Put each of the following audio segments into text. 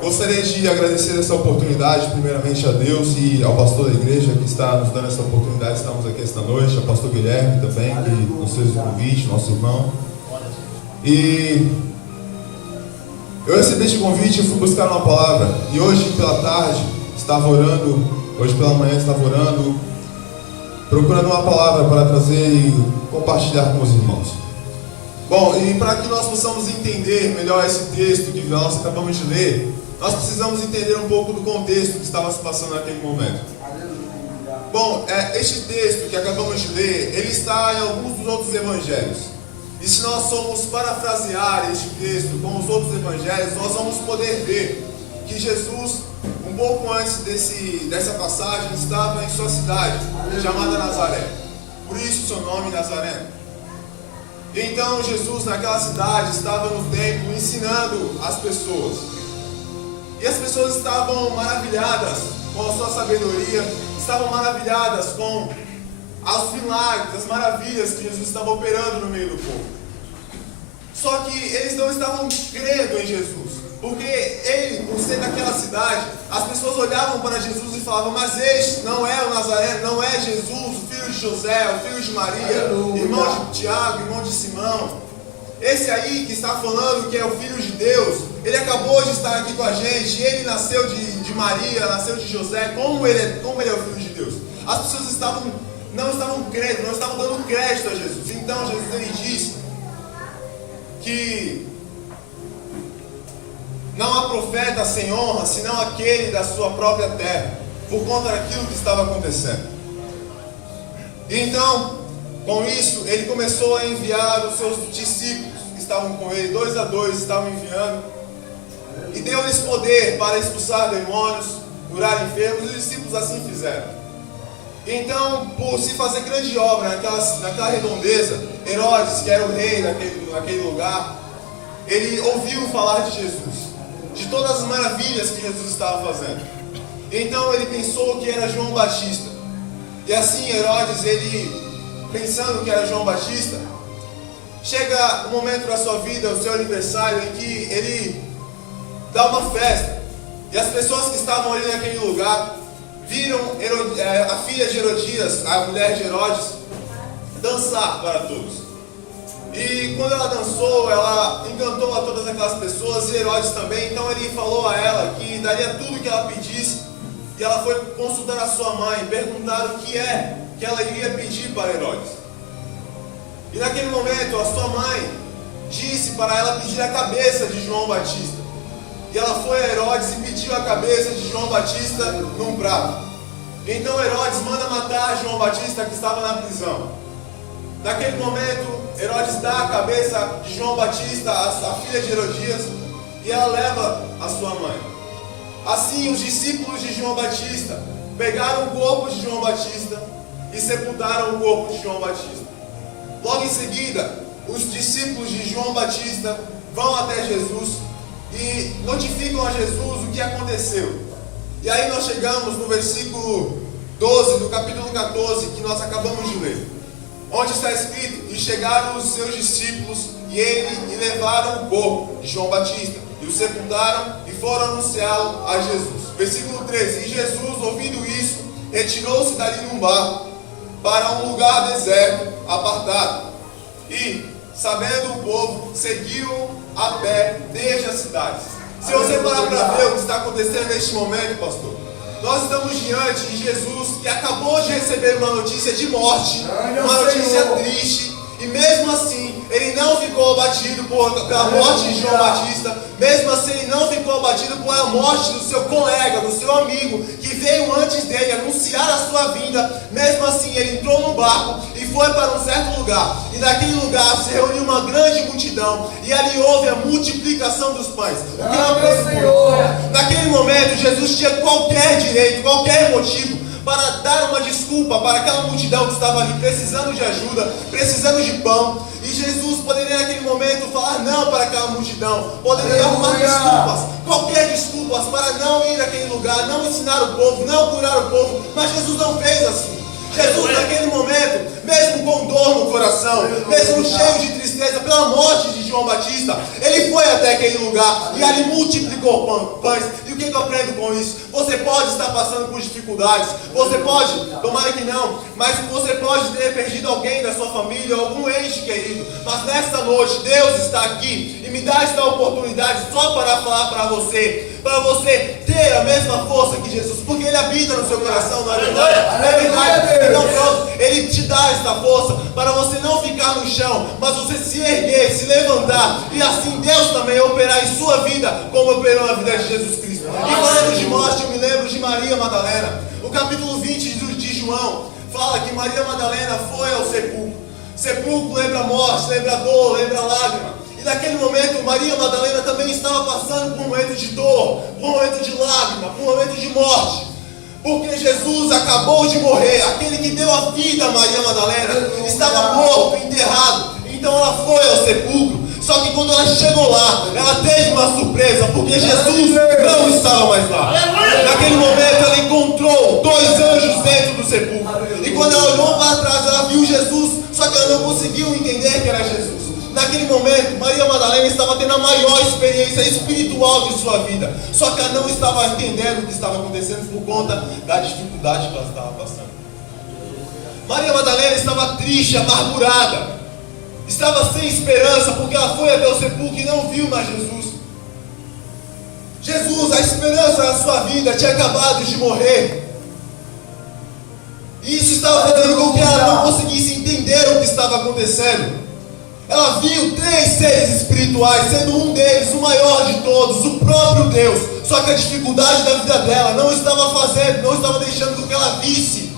Gostaria de agradecer essa oportunidade, primeiramente a Deus e ao pastor da igreja que está nos dando essa oportunidade. Estamos aqui esta noite, ao pastor Guilherme também, que nos fez o convite, nosso irmão. E eu recebi este convite e fui buscar uma palavra. E hoje pela tarde, estava orando, hoje pela manhã estava orando, procurando uma palavra para trazer e compartilhar com os irmãos. Bom, e para que nós possamos entender melhor esse texto que nós acabamos de ler, nós precisamos entender um pouco do contexto que estava se passando naquele momento. Bom, este texto que acabamos de ler, ele está em alguns dos outros evangelhos. E se nós formos parafrasear este texto com os outros evangelhos, nós vamos poder ver que Jesus, um pouco antes dessa passagem, estava em sua cidade, chamada Nazaré. Por isso o seu nome, Nazaré. Então Jesus naquela cidade estava no templo ensinando as pessoas. E as pessoas estavam maravilhadas com a sua sabedoria, estavam maravilhadas com os milagres, as maravilhas que Jesus estava operando no meio do povo. Só que eles não estavam crendo em Jesus, porque ele, por ser daquela cidade, as pessoas olhavam para Jesus e falavam: mas este não é o Nazaré, não é Jesus, o filho de José, o filho de Maria, irmão de Tiago, irmão de Simão. Esse aí que está falando que é o filho de Deus, ele acabou de estar aqui com a gente, ele nasceu de Maria, nasceu de José, como ele é o filho de Deus? As pessoas não estavam crendo, não estavam dando crédito a Jesus. Então Jesus ele disse que não há profeta sem honra, senão aquele da sua própria terra, por conta daquilo que estava acontecendo. Então, com isso, ele começou a enviar os seus discípulos, que estavam com ele, 2 a 2, estavam enviando, e deu-lhes poder para expulsar demônios, curar enfermos, e os discípulos assim fizeram. Então, por se fazer grande obra naquela redondeza, Herodes, que era o rei daquele lugar, ele ouviu falar de Jesus, de todas as maravilhas que Jesus estava fazendo. Então ele pensou que era João Batista. E assim Herodes, ele pensando que era João Batista, chega um momento da sua vida, o seu aniversário, em que ele dá uma festa. E as pessoas que estavam ali naquele lugar viram a filha de Herodias, a mulher de Herodes, dançar para todos. E quando ela dançou, ela encantou a todas aquelas pessoas, e Herodes também. Então ele falou a ela que daria tudo que ela pedisse. E ela foi consultar a sua mãe, perguntar o que ela iria pedir para Herodes. E naquele momento a sua mãe disse para ela pedir a cabeça de João Batista. E ela foi a Herodes e pediu a cabeça de João Batista num prato. Então Herodes manda matar João Batista, que estava na prisão. Naquele momento Herodes dá a cabeça de João Batista à filha de Herodias, e ela leva a sua mãe. Assim os discípulos de João Batista pegaram o corpo de João Batista e sepultaram o corpo de João Batista. Logo em seguida, os discípulos de João Batista vão até Jesus e notificam a Jesus o que aconteceu. E aí nós chegamos no versículo 12 do capítulo 14, que nós acabamos de ler, onde está escrito: e chegaram os seus discípulos e levaram o corpo de João Batista, e o sepultaram e foram anunciá-lo a Jesus. Versículo 13: e Jesus, ouvindo isso, retirou-se dali num barco para um lugar deserto, apartado. E, sabendo o povo, seguiu a pé desde as cidades. Se você parar para ver o que está acontecendo neste momento, pastor, nós estamos diante de Jesus, que acabou de receber uma notícia de morte, uma notícia triste, e mesmo assim, ele não ficou abatido pela morte de João Batista, mesmo assim ele não ficou abatido pela morte do seu colega, do seu amigo, que veio antes dele anunciar a sua vinda. Mesmo assim ele entrou no barco e foi para um certo lugar, e naquele lugar se reuniu uma grande multidão, e ali houve a multiplicação dos pães. Naquele momento Jesus tinha qualquer direito, qualquer motivo para dar uma desculpa para aquela multidão que estava ali precisando de ajuda, precisando de pão. E Jesus poderia naquele momento falar não para aquela multidão, poderia arrumar desculpas, qualquer desculpas para não ir àquele lugar, não ensinar o povo, não curar o povo. Mas Jesus não fez assim. Jesus, naquele momento, mesmo com dor no coração, mesmo cheio de tristeza pela morte de João Batista, ele foi até aquele lugar e ali multiplicou pães. E o que eu aprendo com isso? Você pode estar passando por dificuldades, você pode, tomara que não, mas você pode ter perdido alguém da sua família, algum ente querido, mas nesta noite Deus está aqui e me dá esta oportunidade só para falar para você ter a mesma força que Jesus, porque Ele habita no seu coração, não é verdade? É verdade. Então pronto, Ele te dá esta força para você não ficar no chão, mas você se erguer, se levantar, e assim Deus também operar em sua vida, como operou na vida de Jesus Cristo. E falando de morte, eu me lembro de Maria Madalena. O capítulo 20 de João fala que Maria Madalena foi ao sepulcro. Sepulcro lembra morte, lembra dor, lembra lágrima. E naquele momento Maria Madalena também estava passando por um momento de dor, por um momento de lágrima, por um momento de morte. Porque Jesus acabou de morrer. Aquele que deu a vida a Maria Madalena estava morto, enterrado. Então ela foi ao sepulcro. Só que quando ela chegou lá, ela teve uma surpresa, porque Jesus não estava mais lá. Naquele momento ela encontrou 2 anjos dentro do sepulcro. E quando ela olhou para trás, ela viu Jesus, só que ela não conseguiu entender que era Jesus. Naquele momento, Maria Madalena estava tendo a maior experiência espiritual de sua vida. Só que ela não estava entendendo o que estava acontecendo por conta da dificuldade que ela estava passando. Maria Madalena estava triste, amargurada. Estava sem esperança, porque ela foi até o sepulcro e não viu mais Jesus. Jesus, a esperança da sua vida tinha acabado de morrer. E isso estava fazendo com que ela não conseguisse entender o que estava acontecendo. Ela viu 3 seres espirituais, sendo um deles o maior de todos, o próprio Deus. Só que a dificuldade da vida dela não estava deixando com que ela visse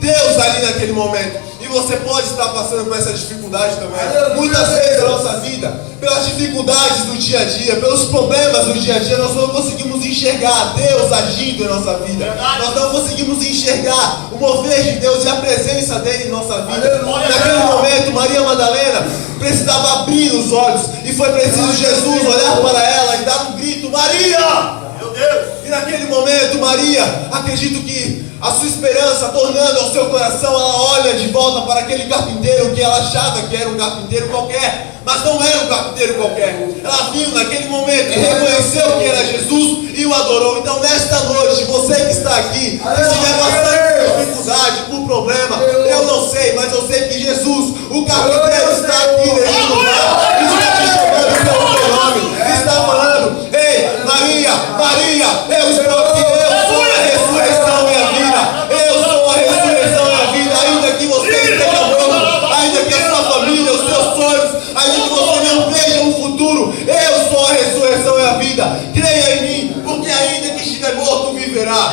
Deus ali naquele momento. E você pode estar passando por essa dificuldade também. Muitas vezes na nossa vida, pelas dificuldades do dia a dia, pelos problemas do dia a dia, nós não conseguimos enxergar Deus agindo em nossa vida. Nós não conseguimos enxergar o mover de Deus e a presença dele em nossa vida. Naquele momento, Maria Madalena precisava abrir os olhos, e foi preciso Jesus olhar para ela e dar um grito: Maria! Meu Deus! E naquele momento, Maria, acredito que a sua esperança tornando ao seu coração, ela olha de volta para aquele carpinteiro que ela achava que era um carpinteiro qualquer, mas não era um carpinteiro qualquer. Ela viu naquele momento e reconheceu que era Jesus e o adorou. Então nesta noite, você que está aqui, que estiver passando por dificuldade, por problema, eu não sei, mas eu sei que Jesus, o carpinteiro, está aqui neste lugar, está te chamando pelo teu nome, está falando: ei, Maria, Maria, eu estou aqui, eu sou a ressurreição e a vida, eu sou a ressurreição e a vida. Ainda que você esteja morto, ainda que a sua família, os seus sonhos, ainda que você não veja um futuro, eu sou a ressurreição e a vida. Creia em mim, porque ainda que estiver morto, viverá.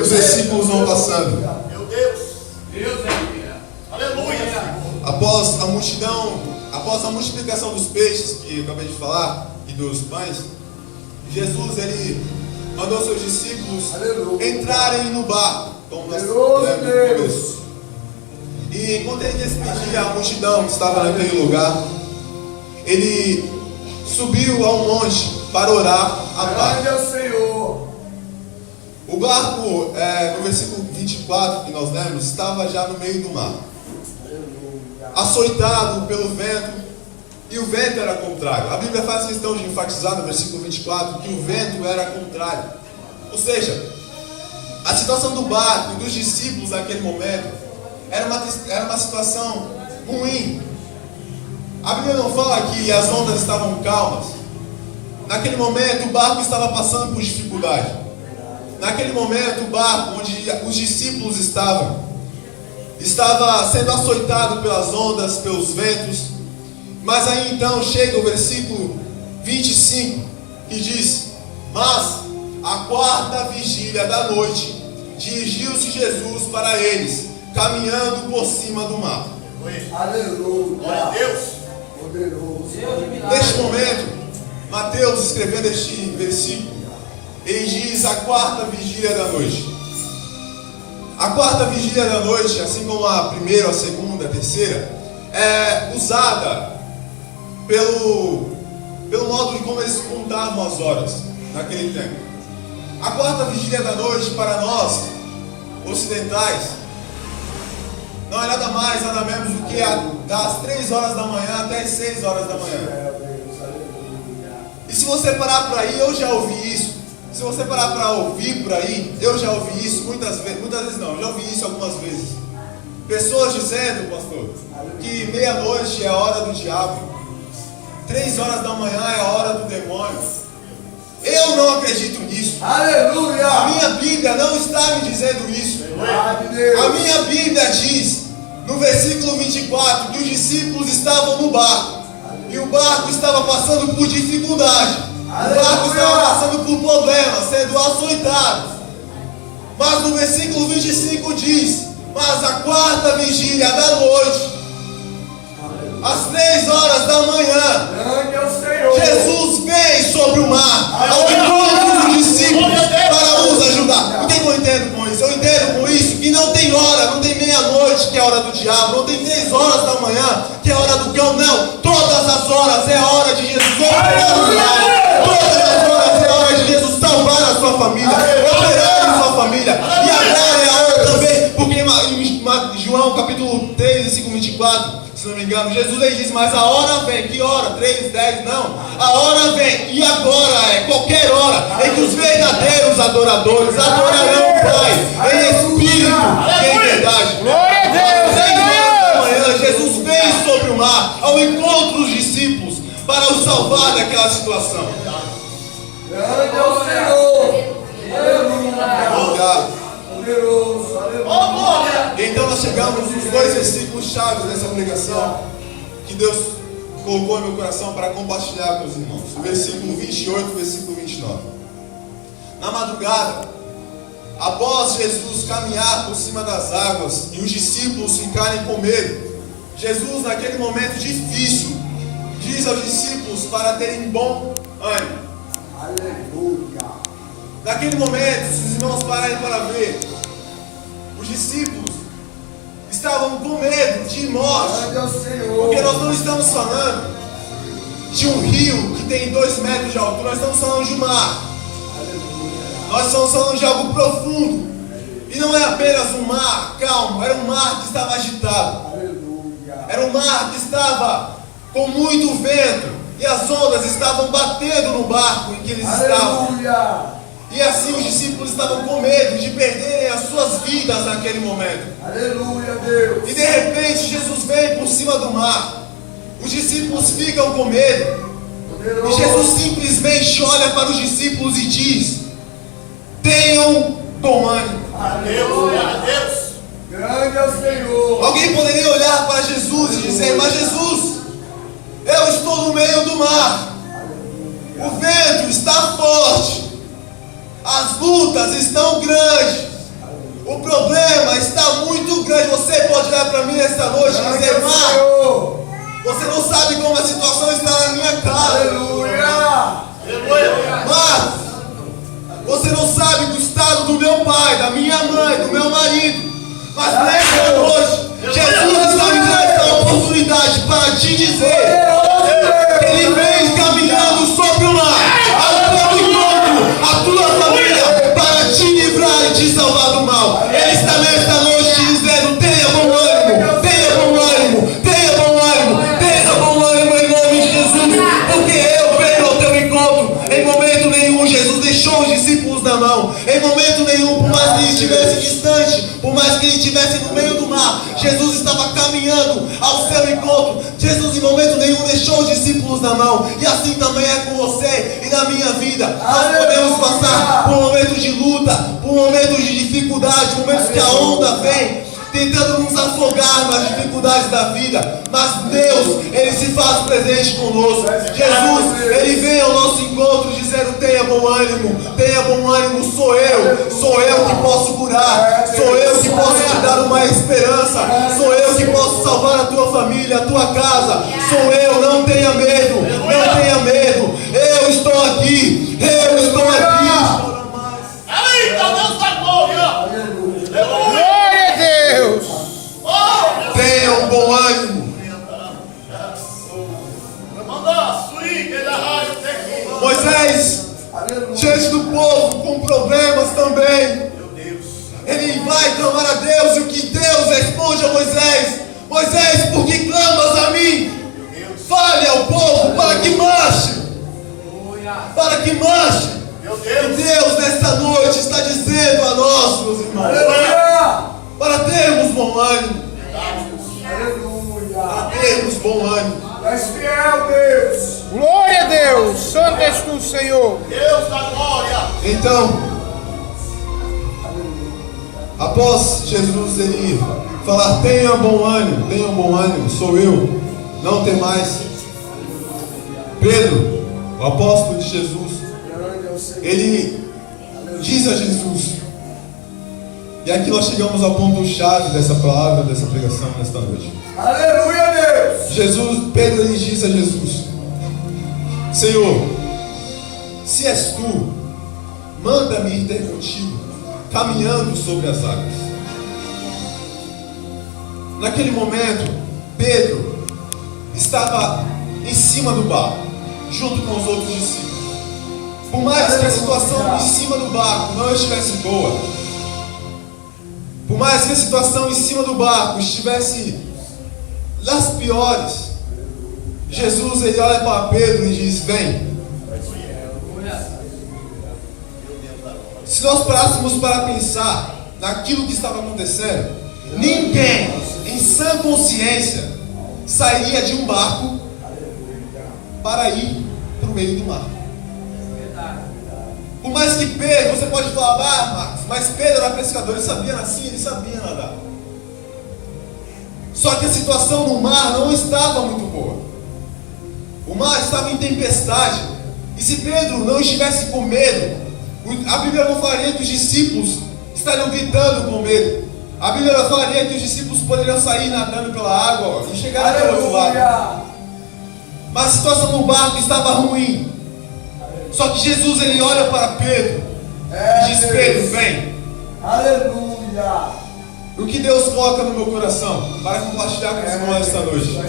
Os versículos vão passando. Meu Deus. Deus é. Aleluia. Após a multiplicação dos peixes que eu acabei de falar e dos pães, Jesus ele mandou seus discípulos entrarem no barco, como nós lemos no começo. E enquanto ele despedia a multidão que estava naquele lugar, ele subiu a um monte para orar a paz. O barco, no versículo 24 que nós lemos, estava já no meio do mar, açoitado pelo vento, e o vento era contrário. A Bíblia faz questão de enfatizar no versículo 24 que o vento era contrário. Ou seja, a situação do barco e dos discípulos naquele momento era uma situação ruim. A Bíblia não fala que as ondas estavam calmas. Naquele momento o barco estava passando por dificuldade. Naquele momento o barco onde os discípulos estava sendo açoitado pelas ondas, pelos ventos. Mas aí então chega o versículo 25 que diz: mas à 4ª vigília da noite dirigiu-se Jesus para eles, caminhando por cima do mar. Aleluia. Glória a Deus. Neste momento, Mateus, escrevendo este versículo, ele diz a 4ª vigília da noite. A 4ª vigília da noite, assim como a primeira, a segunda, a terceira, é usada pelo modo de como eles contavam as horas naquele tempo. A quarta vigília da noite para nós, ocidentais, não é nada mais, nada menos do que das 3 horas da manhã até as 6 horas da manhã. E se você parar por aí, eu já ouvi isso. Se você parar para ouvir por aí, eu já ouvi isso muitas vezes não, eu já ouvi isso algumas vezes. Pessoas dizendo, pastor, que meia-noite é a hora do diabo, 3 horas da manhã é a hora do demônio. Eu não acredito nisso. Aleluia! A minha Bíblia não está me dizendo isso. A minha Bíblia diz, no versículo 24, que os discípulos estavam no barco. E o barco estava passando por dificuldade. O barco estava passando por problemas, sendo açoitado. Mas no versículo 25 diz: mas a quarta vigília da noite, às 3 horas da manhã, Jesus vem sobre o mar ao encontro dos discípulos para os ajudar. O que eu entendo com isso? Eu entendo com isso que não tem hora, não tem meia-noite que é a hora do diabo, não tem 3 horas da manhã que é a hora do cão, não. Todas as horas é a hora de Jesus operar no lar. Todas as horas é a hora de Jesus salvar a sua família, operar em sua família. E agora é a hora também, porque em João capítulo 3, versículo 24, se não me engano, Jesus ele diz, mas a hora vem. Que hora? 3, 10, não. A hora vem, e agora é qualquer hora em que os verdadeiros adoradores adorarão o Pai em espírito e em verdade. Glória a Deus! 3 horas da manhã, Jesus vem sobre o mar ao encontro dos discípulos para os salvar daquela situação. Grande é o Senhor! Obrigado. Poderoso! Aleluia! Então nós chegamos nos 2 versículos chaves dessa pregação que Deus colocou em meu coração para compartilhar com os irmãos. O versículo 28 e o versículo 29. Na madrugada, após Jesus caminhar por cima das águas e os discípulos ficarem com medo, Jesus, naquele momento difícil, diz aos discípulos para terem bom ânimo. Aleluia! Naquele momento, se os irmãos pararem para ver, os discípulos estavam com medo de morte, Grande é o Senhor! porque nós não estamos falando de um rio que tem 2 metros de altura, nós estamos falando de um mar. Nós estamos falando de algo profundo. E não é apenas um mar calmo, era um mar que estava agitado. Aleluia! Era um mar que estava com muito vento. E as ondas estavam batendo no barco em que eles estavam. Aleluia! E assim os discípulos estavam com medo de perderem as suas vidas naquele momento. Aleluia, Deus! E de repente Jesus vem por cima do mar. Os discípulos ficam com medo. E Jesus simplesmente olha para os discípulos e diz: tenham bom ânimo. Deus! Grande é o Senhor! Alguém poderia olhar para Jesus e dizer: mas Jesus, eu estou no meio do mar. O vento está forte. As lutas estão grandes. O problema está muito grande. Você pode olhar para mim esta noite e dizer: mar, você não sabe como a situação está na minha casa. Aleluia! Mas você não sabe do estado do meu pai, da minha mãe, do meu marido. Mas nesta noite, Jesus está me dando essa oportunidade para te dizer: Ele vem caminhando sobre o mar, ao teu encontro, a tua família, para te livrar e te salvar do mal. Ele está nesta noite te dizendo: tenha bom ânimo, tenha bom ânimo, tenha bom ânimo, tenha bom ânimo em nome de Jesus, porque eu venho ao teu encontro. Em momento nenhum Jesus deixou os discípulos na mão. Em momento nenhum, por mais que ele estivesse distante, por mais que ele estivesse no meio do mar, Jesus estava caminhando ao seu encontro. Jesus em momento nenhum deixou os discípulos na mão. E assim também é com você e na minha vida. Nós podemos passar por momentos de luta, por momentos de dificuldade, momentos que a onda vem tentando nos afogar nas dificuldades da vida, mas Deus, Ele se faz presente conosco. Jesus, Ele vem ao nosso encontro dizendo: tenha bom ânimo, sou eu que posso curar, sou eu que posso te dar uma esperança, sou eu que posso salvar a tua família, a tua casa, sou eu, não tenha medo, não tenha medo, eu estou aqui, eu estou aqui. Eita, Deus da glória! Glória a Deus! Tenha um bom ânimo. Manda swing da raio. Moisés: Moisés, por que clamas a mim? Fale ao povo para que marche. Para que marche. E Deus nesta noite está dizendo a nós, meus irmãos, para termos bom ânimo. Para termos bom ânimo. És fiel, Deus. Glória a Deus. Santo és tu, Senhor. Deus da glória. Então, após Jesus ele falar: tenha bom ânimo, sou eu, não tem mais. Pedro, o apóstolo de Jesus, ele diz a Jesus, e aqui nós chegamos ao ponto-chave dessa palavra, dessa pregação nesta noite. Aleluia, Deus. Pedro ele diz a Jesus: Senhor, se és tu, manda-me ir ter contigo, caminhando sobre as águas. Naquele momento, Pedro estava em cima do barco, junto com os outros discípulos. Por mais que a situação em cima do barco não estivesse boa, por mais que a situação em cima do barco estivesse das piores, Jesus ele olha para Pedro e diz: vem. Se nós parássemos para pensar naquilo que estava acontecendo, ninguém em sã consciência sairia de um barco para ir para o meio do mar. Por mais que Pedro, você pode falar: Marcos, mas Pedro era pescador, ele sabia assim, ele sabia nadar. Só que a situação no mar não estava muito boa. O mar estava em tempestade. E se Pedro não estivesse com medo, a Bíblia não falaria que os discípulos estariam gritando com medo. A Bíblia não falaria que os discípulos poderiam sair nadando pela água e chegar até o outro lado. Mas a situação no barco estava ruim. Só que Jesus ele olha para Pedro e diz: Pedro, vem. Aleluia. O que Deus coloca no meu coração para compartilhar com os irmãos esta noite.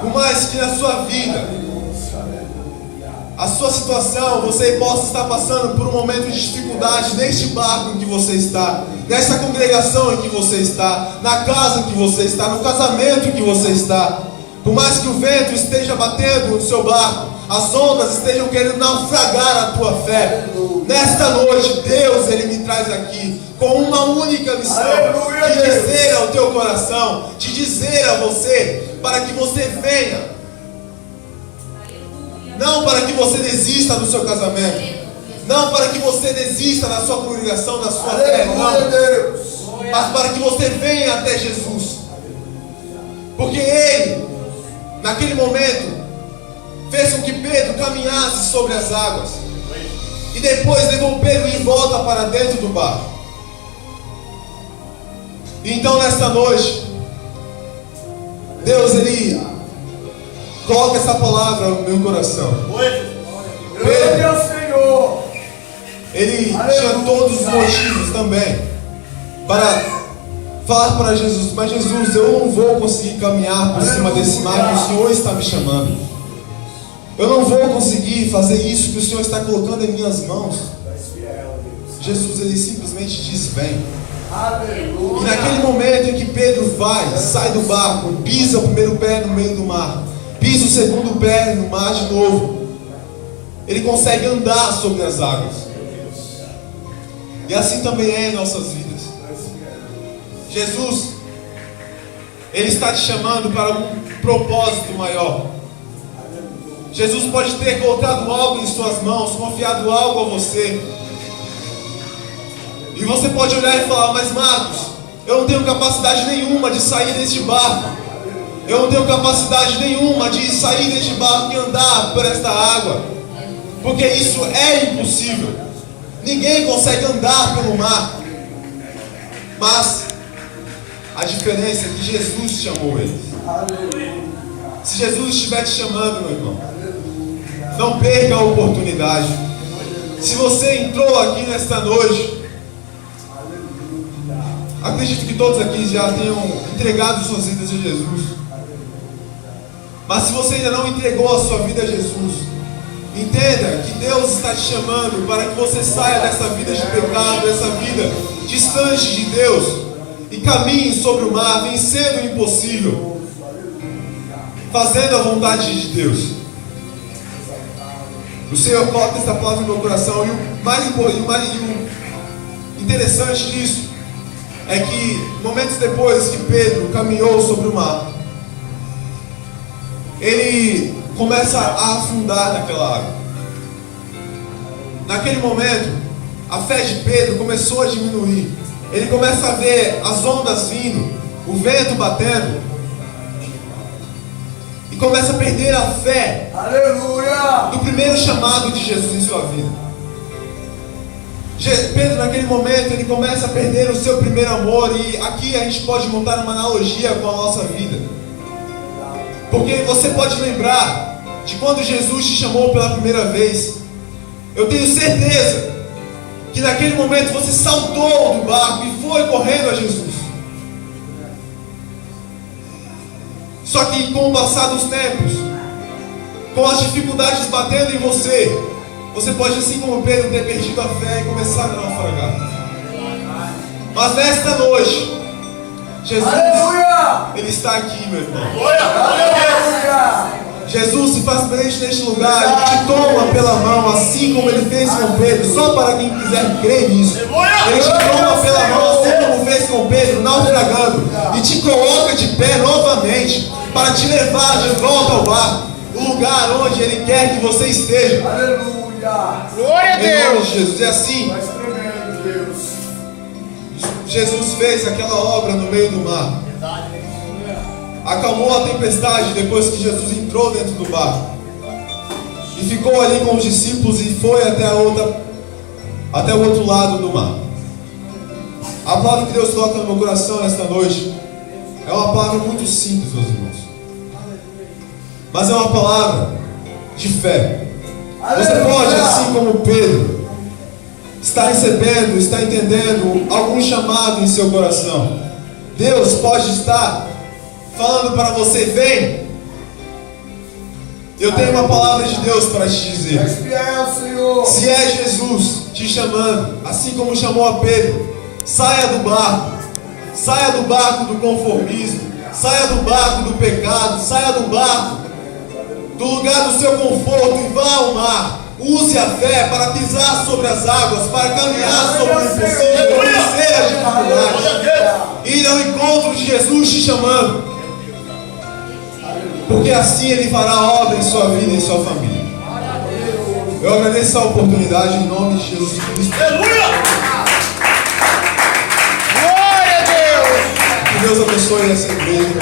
Por mais que na sua vida, a sua situação, você possa estar passando por um momento de dificuldade neste barco em que você está, nessa congregação em que você está, na casa em que você está, no casamento em que você está. Por mais que o vento esteja batendo no seu barco, as ondas estejam querendo naufragar a tua fé, nesta noite Deus ele me traz aqui com uma única missão: de dizer ao teu coração, de dizer a você, para que você venha. Não para que você desista do seu casamento, não para que você desista da sua congregação, da sua fé, não, mas para que você venha até Jesus. Porque Ele, naquele momento, fez com que Pedro caminhasse sobre as águas e depois levou Pedro de volta para dentro do barco. E então nesta noite, Deus ele coloca essa palavra no meu coração. Glória ao Senhor. Ele tinha todos os motivos também para falar para Jesus: mas Jesus, eu não vou conseguir caminhar por cima desse mar que o Senhor está me chamando. Eu não vou conseguir fazer isso que o Senhor está colocando em minhas mãos. Jesus ele simplesmente diz: vem. Aleluia. E naquele momento em que Pedro sai do barco, pisa o primeiro pé no meio do mar, pisa o segundo pé no mar de novo, ele consegue andar sobre as águas. E assim também é em nossas vidas. Jesus, Ele está te chamando para um propósito maior. Jesus pode ter colocado algo em suas mãos, confiado algo a você. E você pode olhar e falar: mas Marcos, eu não tenho capacidade nenhuma de sair deste barco. Eu não tenho capacidade nenhuma de sair deste barco e andar por esta água. Porque isso é impossível. Ninguém consegue andar pelo mar. Mas a diferença é que Jesus chamou eles. Se Jesus estiver te chamando, meu irmão, não perca a oportunidade. Se você entrou aqui nesta noite, acredito que todos aqui já tenham entregado suas vidas a Jesus. Mas se você ainda não entregou a sua vida a Jesus, entenda que Deus está te chamando para que você saia dessa vida de pecado, dessa vida distante de Deus, e caminhem sobre o mar, vencendo o impossível, fazendo a vontade de Deus. O Senhor coloca essa palavra no meu coração, e o interessante disso é que momentos depois que Pedro caminhou sobre o mar, ele começa a afundar naquela água. Naquele momento, a fé de Pedro começou a diminuir. Ele começa a ver as ondas vindo, o vento batendo, e começa a perder a fé. Aleluia! Do primeiro chamado de Jesus em sua vida. Pedro, naquele momento, ele começa a perder o seu primeiro amor, e aqui a gente pode montar uma analogia com a nossa vida. Porque você pode lembrar de quando Jesus te chamou pela primeira vez. Eu tenho certeza que naquele momento você saltou do barco e foi correndo a Jesus. Só que com o passar dos tempos, com as dificuldades batendo em você, você pode, assim como Pedro, ter perdido a fé e começar a naufragar. Mas nesta noite, Jesus, Aleluia! Ele está aqui, meu irmão. Aleluia! Jesus se faz presente neste lugar, Ele te toma pela mão, assim como Ele fez com Pedro, só para quem quiser crer nisso. Ele te toma pela mão, assim como fez com Pedro, naufragando, e te coloca de pé novamente, para te levar de volta ao barco, o lugar onde Ele quer que você esteja. Aleluia! Glória a Em nome Deus. de Jesus. E assim, Mais tremendo, Deus. Jesus fez aquela obra no meio do mar. Acalmou a tempestade depois que Jesus entrou dentro do barco. E ficou ali com os discípulos e foi até o outro lado do mar. A palavra que Deus coloca no meu coração nesta noite é uma palavra muito simples, meus irmãos. Mas é uma palavra de fé. Você pode, assim como Pedro, estar recebendo, estar entendendo algum chamado em seu coração. Deus pode estar falando para você: vem. Eu tenho uma palavra de Deus para te dizer. És fiel, Senhor. Se é Jesus te chamando, assim como chamou a Pedro, saia do barco. Saia do barco do conformismo. Saia do barco do pecado. Saia do barco do lugar do seu conforto e vá ao mar. Use a fé para pisar sobre as águas, para caminhar sobre o impossível, vencer as dificuldades, ir ao encontro de Jesus te chamando, porque assim Ele fará obra em sua vida e em sua família. Eu agradeço a oportunidade em nome de Jesus Cristo. Glória a Deus. Que Deus abençoe essa igreja.